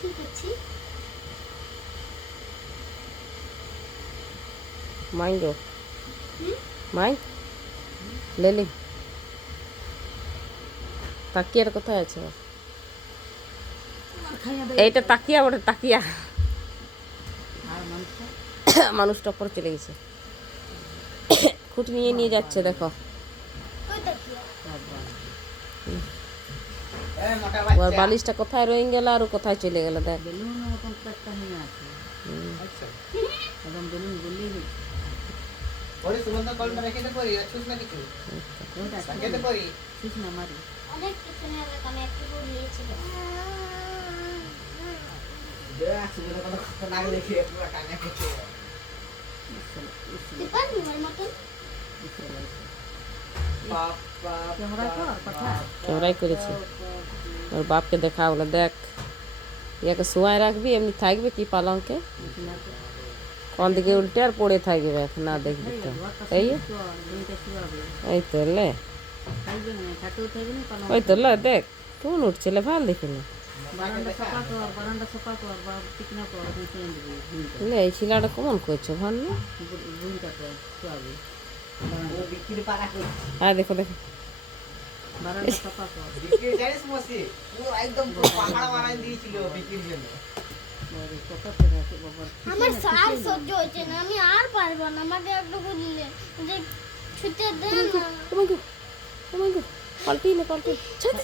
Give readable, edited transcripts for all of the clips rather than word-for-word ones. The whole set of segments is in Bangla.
কি করছি? মাইঙ্গো হুম? মাই লেলি তাকিয়ার কোথায় আছে ওর? এইটা তাকিয়া ওটা তাকিয়া মানুষটা পরে চলে গেছে খুঁটি নিয়ে নিয়ে যাচ্ছে দেখো কই তাকিয়া? ওর বালিশটা কোথায় রয়ে গেল আর ও কোথায় চলে গেল দেখ অনেক কিছু নিয়ে আমি একটু নিয়েছিল। দীপার মতন ক্যামেরাই করেছে ওর বাপকে দেখা বলে দেখ ইয়াকে শোয়ায় রাখবি এমনি থাকবে কি পালঙ্কে কোন দিকে উল্টে আর পড়ে থাকবে এখন না দেখবি তো এই তো লে ওই তো লে দেখ কেমন উঠছিলে ভাল দেখিনি লে এই ছিলাটা কেমন করছো ভাল না হ্যাঁ দেখো দেখো আমার সার সহ্য হচ্ছে না, আমি আর পারবো না। আমাকে একটু বললে যে ছুটে দেন না। পাল্টি না পাল্টি ছেড়ে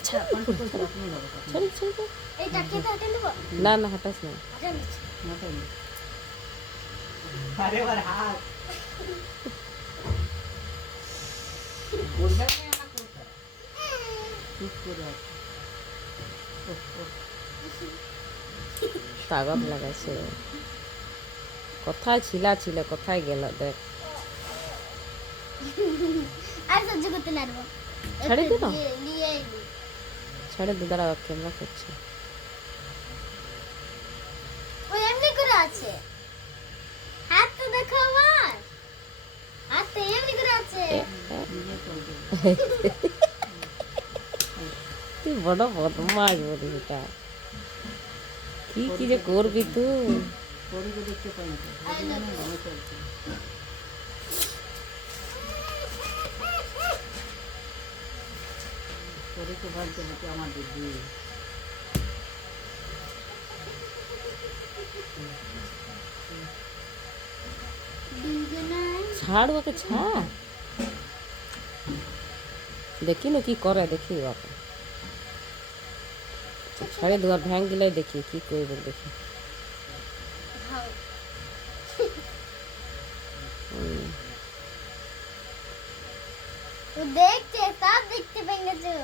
ছেড়ে এই টাকে টাকে নেব। না না হটাস না তাগত লাগাইছে কোথায় ছিলা ছিল কোথায় গেল দেখ আর সহ্য করতে পারবো। ছেড়ে দে না নিয়ে আইবি। ছেড়ে দে দাঁড়া ক্যামেরা করছে ওই এমনি করে আছে। হাত তো দেখো আমার। হাত তো এমনি করে আছে। তুই বড় বদমাস বলি এটা কি কি যে করবি তুই ছাড় ওকে ছাড় দেখি না কি করে দেখি বাপা ছাড়ে দুয়ার ভ্যাং গিলাই দেখি কি করবে দেখি দেখতে সব দেখতে পেয়ে গেছো।